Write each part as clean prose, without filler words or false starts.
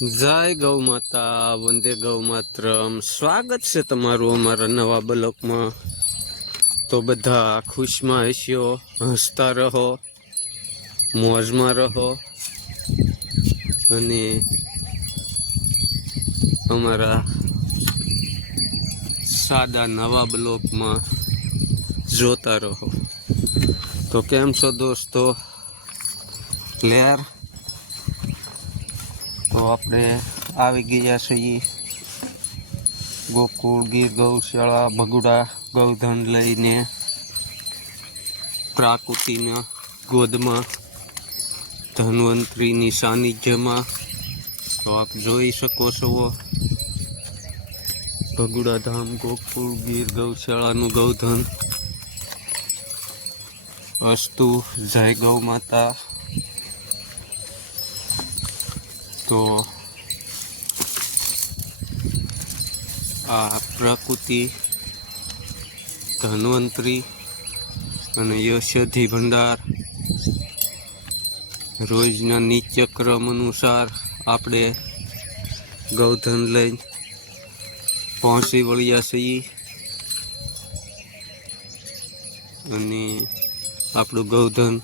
જય ગૌ માતા, વંદે ગૌ માતરમ। સ્વાગત છે તમારું અમારા નવા બ્લોકમાં। તો બધા ખુશમાં હશો, હસતા રહો, મોજમાં રહો અને અમારા સાદા નવા બ્લોકમાં જોતા રહો। તો કેમ છો દોસ્તો? લેર તો આપણે આવી ગયા છીએ ગોકુળ ગીર ગૌશાળા ભગુડા ગૌધન લઈને પ્રાકૃતિના ગોદમાં ધન્વંતરીની સાનિધ્યમાં। તો આપ જોઈ શકો છો ભગુડા ધામ ગોકુળ ગીર ગૌશાળાનું ગૌધન। અસ્તુ જય ગૌ માતા। તો આ પ્રકૃતિ ધન્વંતરી અને યશોધી ભંડાર રોજના નિત્યક્રમ અનુસાર આપણે ગૌધન લઈ પહોંચી વળ્યા છીએ અને આપણું ગૌધન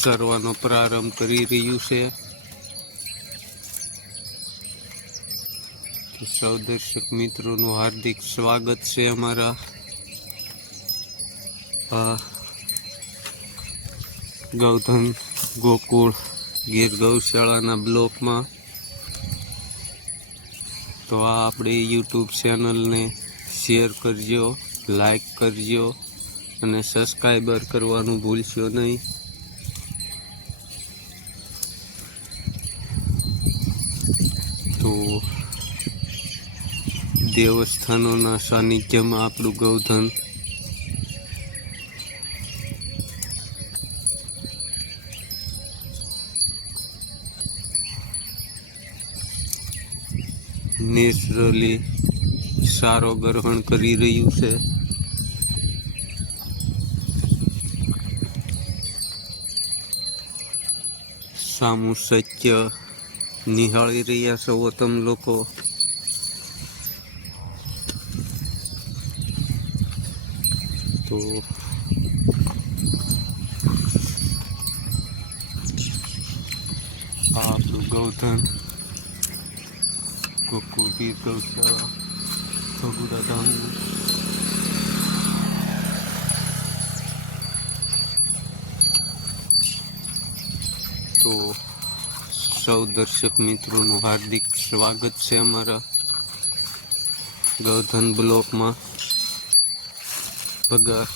સરવાનો પ્રારંભ કરી રહ્યું છે। સૌ દર્શક મિત્રોનું હાર્દિક સ્વાગત છે અમારા ગૌધન ગોકુળ ગીર ગૌશાળાના બ્લોકમાં। તો આ આપણી યુટ્યુબ ચેનલને શેર કરજો, લાઈક કરજો અને સબસ્ક્રાઈબર કરવાનું ભૂલશો નહીં। તો દેવસ્થાનોના સાનિધ્યમાં આપણું ગૌધન નેચરલી સારો ગ્રહણ કરી રહ્યું છે। સામું સત્ય નિહાળી રહ્યા છો તમે લોકો। તો આપણું ગૌધન ગોકુળ ગીર ગૌશાળા ભગુડા ધામનું તો સૌ દર્શક મિત્રોનું હાર્દિક સ્વાગત છે અમારા ગૌધન બ્લોકમાં। ભગા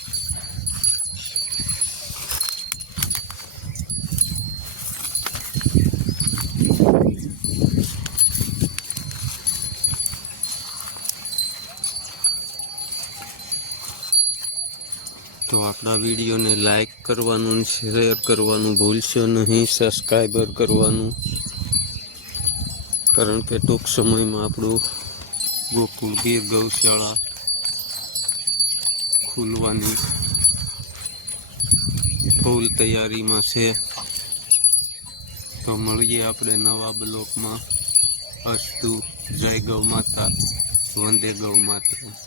તો આપણા વિડીયોને લાઈક કરવાનું, શેર કરવાનું ભૂલશો નહીં, સબસ્ક્રાઈબર કરવાનું, કારણ કે ટૂંક સમયમાં આપણું ગોકુળ ગીર ગૌશાળા ખુલવાની ફૂલ તૈયારીમાં છે। તો મળીએ આપણે નવા બ્લોકમાં। અસ્તુ જય ગૌ માતા, વંદે ગૌ માતા।